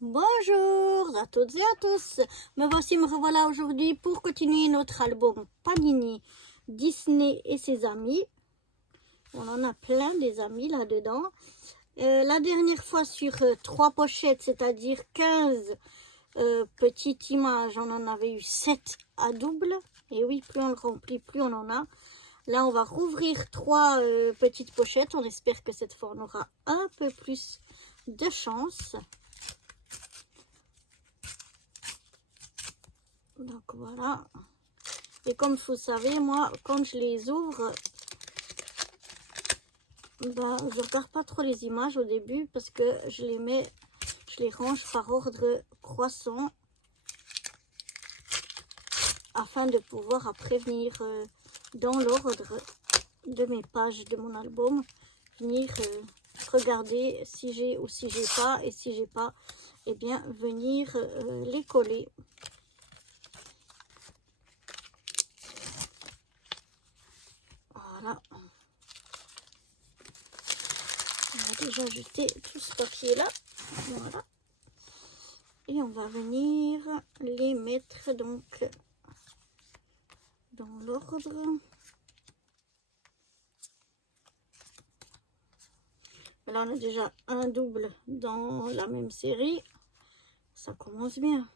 Bonjour à toutes et à tous, me revoilà aujourd'hui pour continuer notre album Panini Disney et ses amis. On en a plein des amis là-dedans. La dernière fois sur 3 pochettes, c'est-à-dire 15 petites images, on en avait eu 7 à double. Et oui, plus on le remplit, plus on en a. Là, on va rouvrir 3 petites pochettes. On espère que cette fois, on aura un peu plus de chance. Donc voilà. Et comme vous savez, moi, quand je les ouvre, je regarde pas trop les images au début parce que je les range par ordre croissant afin de pouvoir après venir dans l'ordre de mes pages de mon album, venir regarder si j'ai ou si j'ai pas, et si j'ai pas, et bien venir les coller. Voilà. On va déjà jeter tout ce papier là. Voilà. Et on va venir les mettre donc dans l'ordre. Là, on a déjà un double dans la même série. Ça commence bien.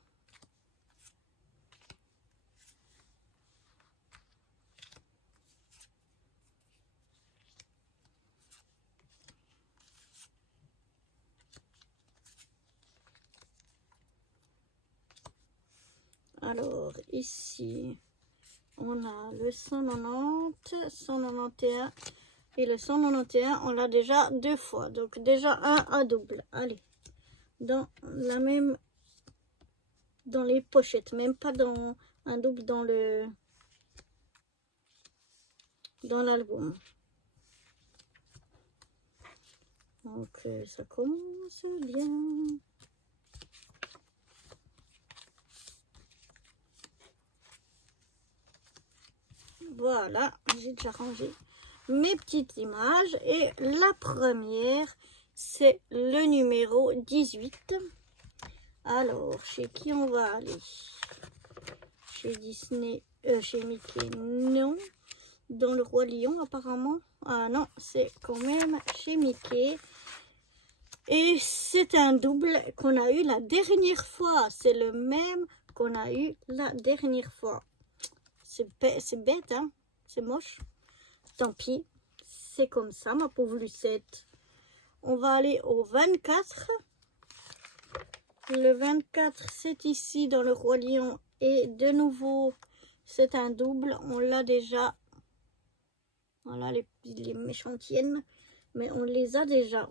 Alors, ici, on a le 190, 191 et le 191, on l'a déjà 2 fois. Donc, déjà un à double. Allez, dans la même, dans les pochettes, même pas dans un double dans l'album. Donc, ça commence bien. Voilà, j'ai déjà rangé mes petites images. Et la première, c'est le numéro 18. Alors, chez qui on va aller? Chez Disney, chez Mickey, non. Dans le Roi Lion, apparemment. Ah non, c'est quand même chez Mickey. Et c'est un double qu'on a eu la dernière fois. C'est le même qu'on a eu la dernière fois. C'est bête, hein? C'est moche. Tant pis. C'est comme ça, ma pauvre Lucette. On va aller au 24. Le 24, c'est ici dans le Roi Lion. Et de nouveau, c'est un double. On l'a déjà. Voilà les méchantiennes. Mais on les a déjà.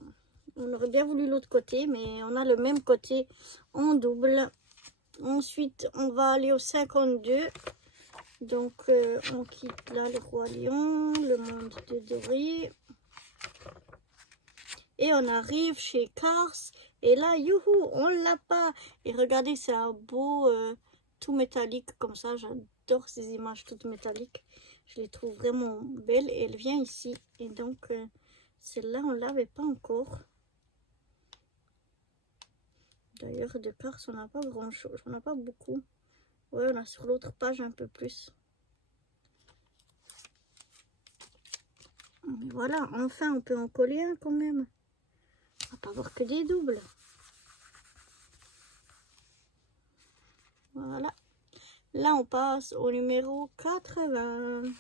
On aurait bien voulu l'autre côté, mais on a le même côté en double. Ensuite, on va aller au 52. Donc, on quitte là le Roi Lion, le monde de Doré. Et on arrive chez Cars. Et là, youhou, on l'a pas. Et regardez, c'est un beau tout métallique comme ça. J'adore ces images toutes métalliques. Je les trouve vraiment belles. Et elle vient ici. Et donc, celle-là, on l'avait pas encore. D'ailleurs, de Cars, on n'a pas grand-chose. On n'a pas beaucoup. Ouais, on a sur l'autre page un peu plus. Mais voilà, enfin, on peut en coller un quand même. On va pas avoir que des doubles. Voilà. Là, on passe au numéro 80.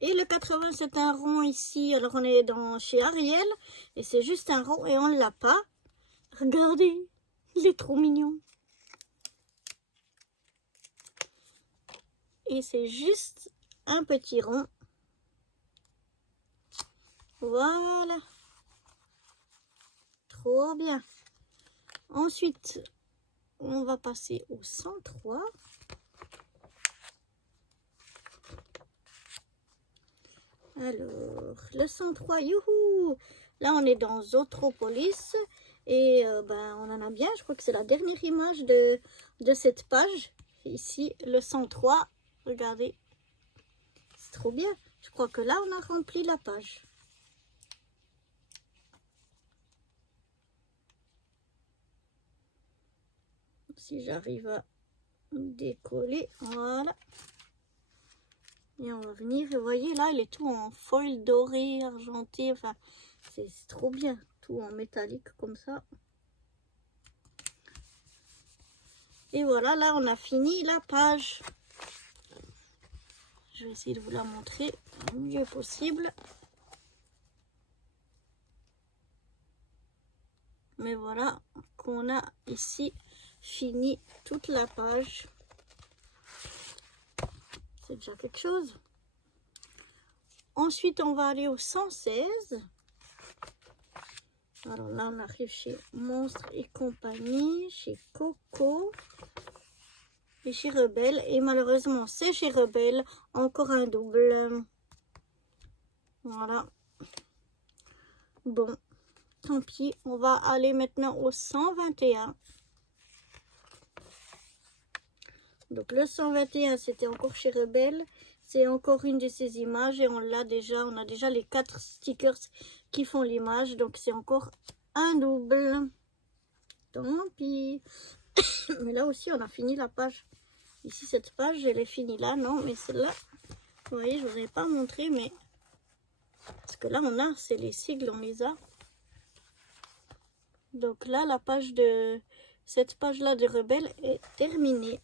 Et le 80, c'est un rond ici. Alors, on est chez Ariel. Et c'est juste un rond et on ne l'a pas. Regardez, il est trop mignon. Et c'est juste un petit rond. Voilà. Trop bien. Ensuite, on va passer au 103. Alors, le 103, youhou! Là, on est dans Zootropolis. Et on en a bien. Je crois que c'est la dernière image de cette page. Ici, le 103. Regardez. C'est trop bien. Je crois que là, on a rempli la page. si j'arrive à décoller, voilà. Et on va venir, et vous voyez là, il est tout en foil doré, argenté, enfin, c'est trop bien, tout en métallique comme ça. Et voilà, là, on a fini la page. Je vais essayer de vous la montrer le mieux possible. Mais voilà, qu'on a ici fini toute la page. C'est déjà quelque chose. Ensuite, on va aller au 116. Alors là, on arrive chez Monstres et compagnie, chez Coco et chez Rebelle. Et malheureusement, c'est chez Rebelle, encore un double. Voilà. Bon, tant pis. On va aller maintenant au 121. Donc le 121, c'était encore chez Rebelle. C'est encore une de ces images et on l'a déjà. On a déjà les 4 stickers qui font l'image. Donc c'est encore un double. Tant pis. Mais là aussi, on a fini la page. Ici, cette page, elle est finie là. Non, mais celle-là, vous voyez, je ne vous ai pas montré, mais... Parce que là, on a, c'est les sigles, on les a. Donc là, la page de... Cette page-là de Rebelle est terminée.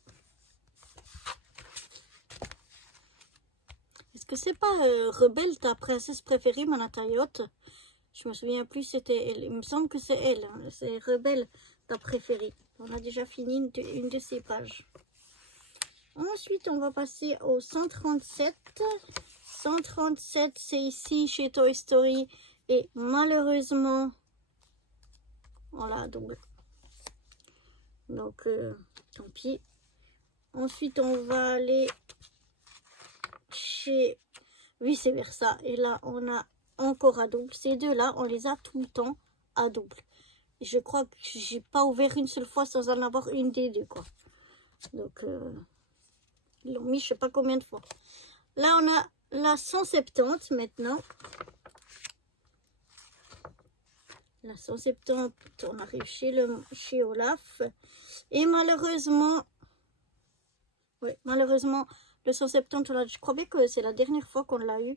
Est-ce que c'est pas Rebelle, ta princesse préférée, Manatayote? Je me souviens plus, c'était elle. Il me semble que c'est elle. Hein. C'est Rebelle, ta préférée. On a déjà fini une de ces pages. Ensuite, on va passer au 137. 137, c'est ici chez Toy Story. Et malheureusement, voilà, double. Donc, tant pis. Ensuite, on va aller chez Vice Versa. Et là, on a encore à double. Ces deux-là, on les a tout le temps à double. Et je crois que j'ai pas ouvert une seule fois sans en avoir une des deux, quoi. Donc, ils l'ont mis je sais pas combien de fois. Là, on a la 170 maintenant. La 170, on arrive chez Olaf. Et malheureusement, ouais, malheureusement, le 170, je crois bien que c'est la dernière fois qu'on l'a eu.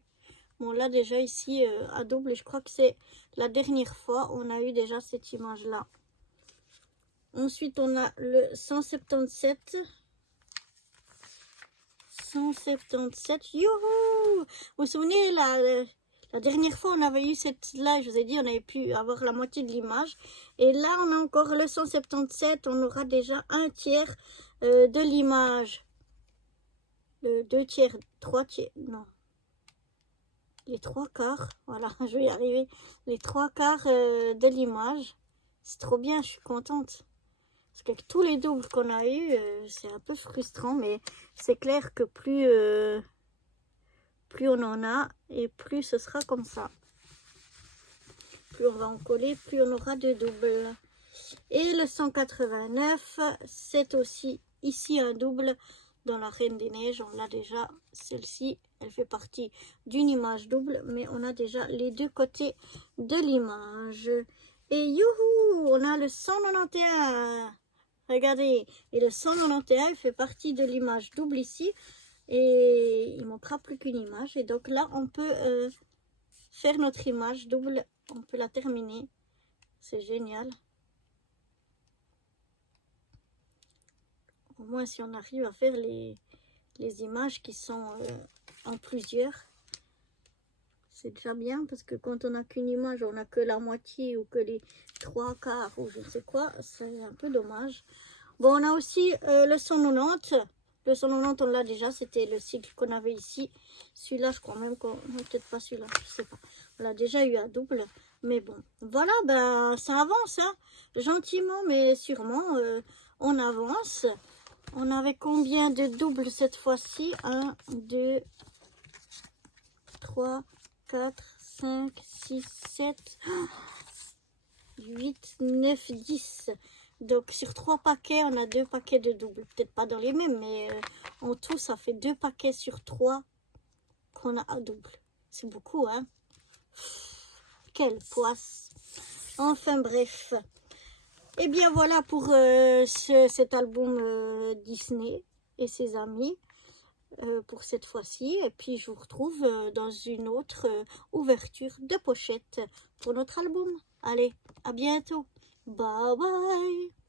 Bon, là, déjà ici, à double, et je crois que c'est la dernière fois on a eu déjà cette image-là. Ensuite, on a le 177. 177, youhou! Vous vous souvenez, la dernière fois, on avait eu cette-là, je vous ai dit, on avait pu avoir la moitié de l'image. Et là, on a encore le 177, on aura déjà un tiers de l'image. Le 2 tiers, 3 tiers, non. Les 3 quarts, voilà, je vais y arriver. Les 3 quarts de l'image. C'est trop bien, je suis contente. Parce qu'avec tous les doubles qu'on a eu, c'est un peu frustrant, mais c'est clair que plus on en a, et plus ce sera comme ça. Plus on va en coller, plus on aura de doubles. Et le 189, c'est aussi ici un double dans la Reine des Neiges. On l'a déjà, celle-ci, elle fait partie d'une image double, mais on a déjà les deux côtés de l'image. Et youhou, on a le 191. Regardez, et le 191 il fait partie de l'image double ici. Et il ne manquera plus qu'une image. Et donc là, on peut faire notre image double. On peut la terminer. C'est génial. Au moins, si on arrive à faire les images qui sont en plusieurs, c'est déjà bien. Parce que quand on n'a qu'une image, on n'a que la moitié ou que les 3 quarts ou je ne sais quoi. C'est un peu dommage. Bon, on a aussi le 190. Le 190, on l'a déjà, c'était le cycle qu'on avait ici. Celui-là, je crois même qu'on... peut-être pas celui-là, je sais pas. On l'a déjà eu à double. Mais bon, voilà, ben ça avance, hein. Gentiment, mais sûrement, on avance. On avait combien de doubles cette fois-ci? 1, 2, 3, 4, 5, 6, 7, 8, 9, 10. Donc sur 3 paquets, on a 2 paquets de doubles. Peut-être pas dans les mêmes, mais en tout, ça fait 2 paquets sur 3 qu'on a à double. C'est beaucoup, hein? Quelle poisse! Enfin bref. Et bien voilà pour cet album Disney et ses amis pour cette fois-ci. Et puis je vous retrouve dans une autre ouverture de pochette pour notre album. Allez, à bientôt. Bye bye.